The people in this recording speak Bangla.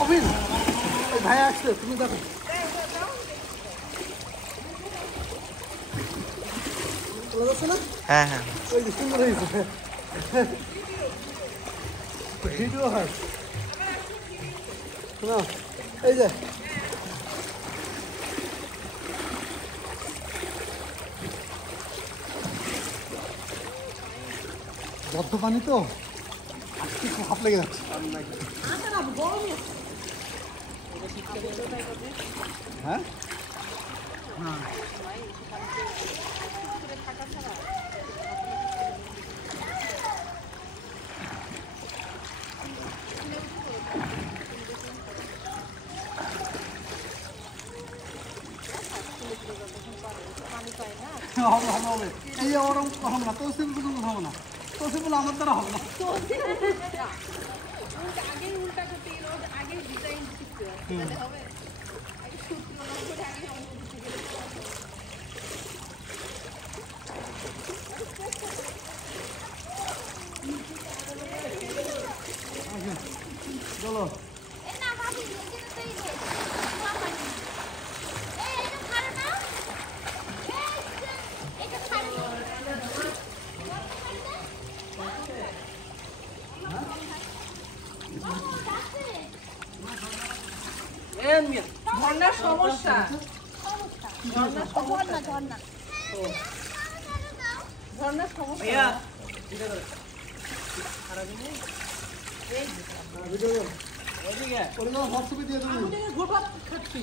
অবিন ওই ভাই আসছে তুমি দেখো হ্যাঁ হ্যাঁ ওই যে সুন্দর হয়েছে ভিডিও হয় শোনো এই যে বদ্ধ পানি তো আজকে খুব হাত লেগে যাচ্ছে হ্যাঁ হ্যাঁ হবে হবে হবে এই ওরকম হবে না তৌসিফ কোনো হবে না তৌসিফ বলে আমার দ্বারা হবে না চলো ঝর্ণার সমস্যা ঝর্ণার সমস্যা ভিডিও হোয়াটসঅ্যাপে দিয়ে দেবো ঘুরপাক খাচ্ছি